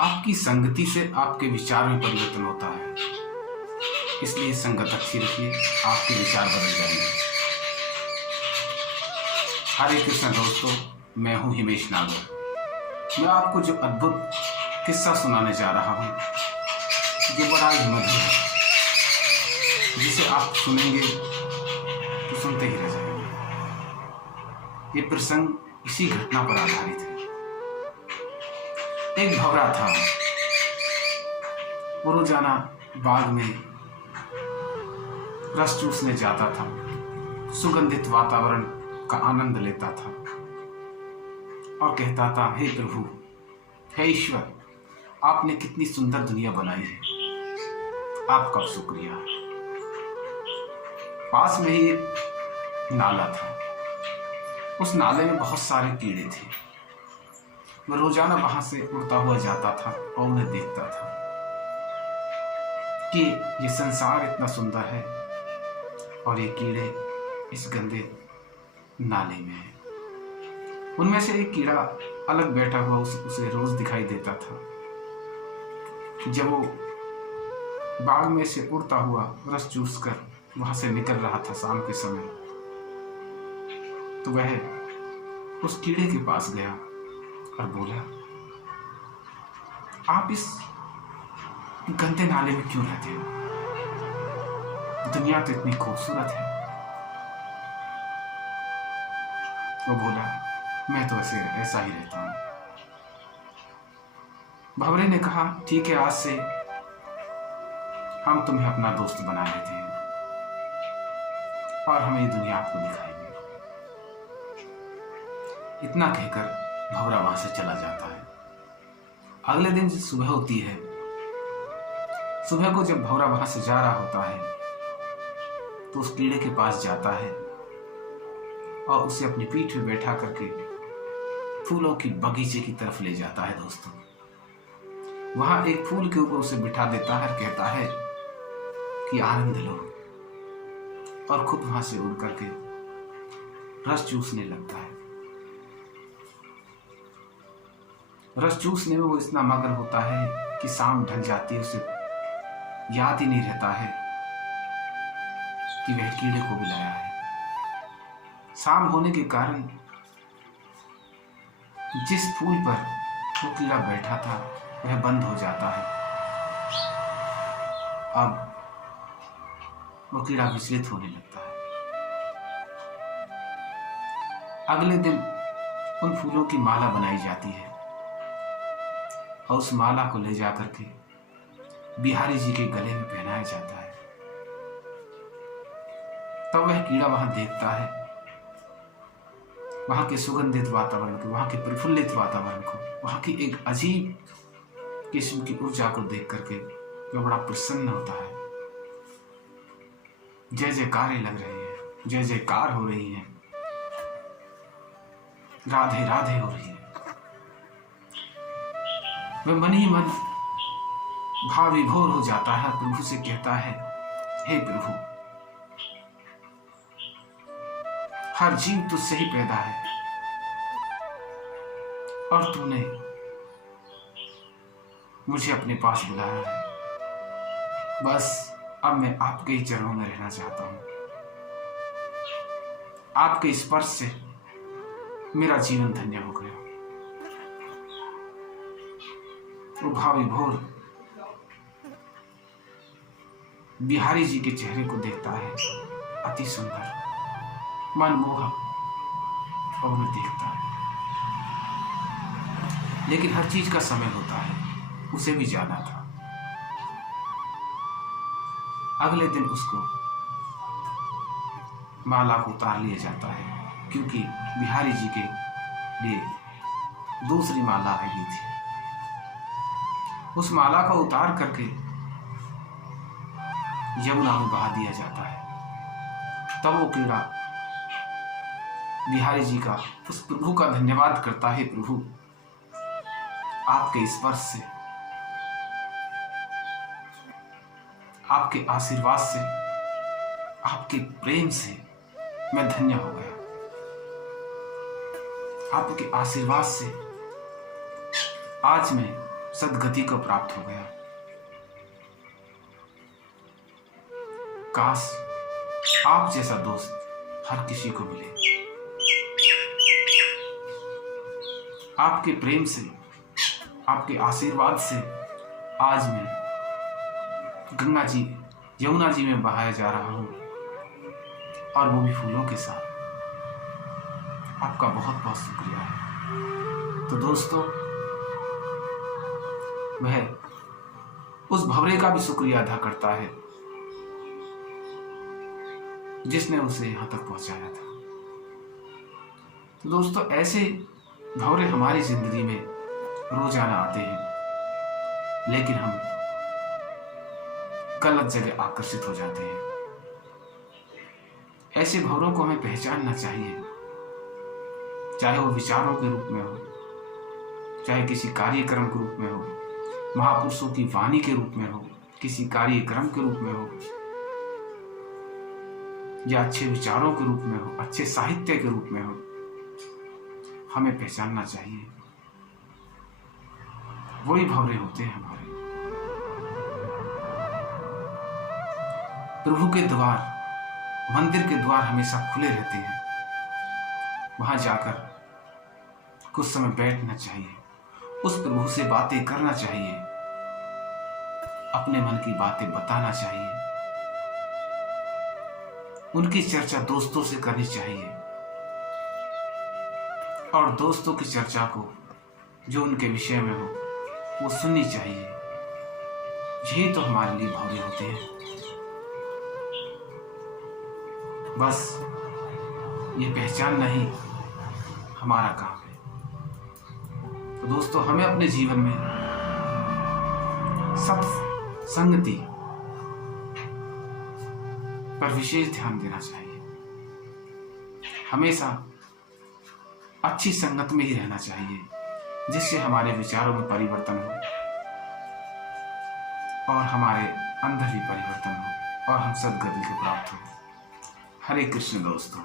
आपकी संगति से आपके विचार में परिवर्तन होता है, इसलिए संगत अच्छी रखिए, आपके विचार बदल जाएंगे। हरे कृष्ण दोस्तों, मैं हूं हिमेश नागर। मैं आपको जो अद्भुत किस्सा सुनाने जा रहा हूं, जो बड़ा ही मधुर है, जिसे आप सुनेंगे तो सुनते ही रह जाएंगे। ये प्रसंग इसी घटना पर आधारित है। एक भंवरा था, वो रोजाना बाग में रस चूसने जाता था, सुगंधित वातावरण का आनंद लेता था और कहता था, हे प्रभु, हे ईश्वर, आपने कितनी सुंदर दुनिया बनाई है, आपका शुक्रिया। पास में ही एक नाला था, उस नाले में बहुत सारे कीड़े थे। वह रोजाना वहां से उड़ता हुआ जाता था और उन्हें देखता था कि ये संसार इतना सुंदर है और ये कीड़े इस गंदे नाले में है। उनमें से एक कीड़ा अलग बैठा हुआ उसे रोज दिखाई देता था। जब वो बाग में से उड़ता हुआ रस चूसकर वहां से निकल रहा था शाम के समय, तो वह उस कीड़े के पास गया और बोला, आप इस गंदे नाले में क्यों रहते हो? दुनिया तो इतनी खूबसूरत है। वो बोला, मैं तो ऐसा ही रहता हूं। भंवरे ने कहा, ठीक है, आज से हम तुम्हें अपना दोस्त बना लेते हैं और हमें ये दुनिया आपको दिखाएंगे। इतना कहकर भंवरा वहां से चला जाता है। अगले दिन जब सुबह होती है, सुबह को जब भंवरा वहां से जा रहा होता है तो उस कीड़े के पास जाता है और उसे अपनी पीठ पे बैठा करके फूलों की बगीचे की तरफ ले जाता है। दोस्तों, वहां एक फूल के ऊपर उसे बिठा देता है और कहता है कि आनंद लो, और खुद वहां से उड़ करके रस चूसने लगता है। रस चूसने में वो इतना मगन होता है कि शाम ढल जाती है, उसे याद ही नहीं रहता है कि वह कीड़े को बुलाया है। शाम होने के कारण जिस फूल पर वो कीड़ा बैठा था वह बंद हो जाता है। अब वो कीड़ा विचलित होने लगता है। अगले दिन उन फूलों की माला बनाई जाती है और उस माला को ले जाकर के बिहारी जी के गले में पहनाया जाता है। तब वह कीड़ा वहां देखता है, वहां के सुगंधित वातावरण को, वहां के प्रफुल्लित वातावरण को, वहां की एक अजीब किस्म की ऊर्जा को देख करके वह बड़ा प्रसन्न होता है। जय जयकारें लग रही है, जय जयकार हो रही है, राधे राधे हो रही है। वह मन ही मन भाव विभोर हो जाता है, प्रभु से कहता है, हे प्रभु, हर जीव तुझसे ही पैदा है और तूने मुझे अपने पास बुलाया है। बस अब मैं आपके ही चरणों में रहना चाहता हूं। आपके स्पर्श से मेरा जीवन धन्य हो गया। वो भाव विभोर बिहारी जी के चेहरे को देखता है, अति सुंदर, मनमोहक, और उन्हें देखता है। लेकिन हर चीज का समय होता है, उसे भी जाना था। अगले दिन उसको माला को उतार लिया जाता है, क्योंकि बिहारी जी के लिए दूसरी माला आ गई थी। उस माला को उतार करके यमुना में बहा दिया जाता है। तब वो कीड़ा बिहारी जी का, उस प्रभु का धन्यवाद करता है, प्रभु, आपके स्पर्श से, आपके आशीर्वाद से, आपके प्रेम से मैं धन्य हो गया। आपके आशीर्वाद से आज मैं सदगति को प्राप्त हो गया। काश आप जैसा दोस्त हर किसी को मिले। आपके प्रेम से, आपके आशीर्वाद से आज मैं गंगा जी, यमुना जी में बहाया जा रहा हूं, और वो भी फूलों के साथ। आपका बहुत बहुत शुक्रिया है। तो दोस्तों, वह उस भंवरे का भी शुक्रिया अदा करता है जिसने उसे यहां तक पहुंचाया था। तो दोस्तों, ऐसे भंवरे हमारी जिंदगी में रोजाना आते हैं, लेकिन हम गलत जगह आकर्षित हो जाते हैं। ऐसे भंवरों को हमें पहचानना चाहिए, चाहे वो विचारों के रूप में हो, चाहे किसी कार्यक्रम के रूप में हो, महापुरुषों की वाणी के रूप में हो, किसी कार्यक्रम के रूप में हो, या अच्छे विचारों के रूप में हो, अच्छे साहित्य के रूप में हो। हमें पहचानना चाहिए, वही भंवरे होते हैं हमारे। प्रभु के द्वार, मंदिर के द्वार हमेशा खुले रहते हैं। वहां जाकर कुछ समय बैठना चाहिए, उस प्रभु से बातें करना चाहिए, अपने मन की बातें बताना चाहिए, उनकी चर्चा दोस्तों से करनी चाहिए, और दोस्तों की चर्चा को जो उनके विषय में हो वो सुननी चाहिए। यही तो हमारे लिए भंवरे होते हैं। बस ये पहचानना ही हमारा काम है। तो दोस्तों, हमें अपने जीवन में सत्संगति पर विशेष ध्यान देना चाहिए। हमेशा अच्छी संगत में ही रहना चाहिए, जिससे हमारे विचारों में परिवर्तन हो और हमारे अंदर भी परिवर्तन हो और हम सद्गति को प्राप्त हो। हरे कृष्ण दोस्तों।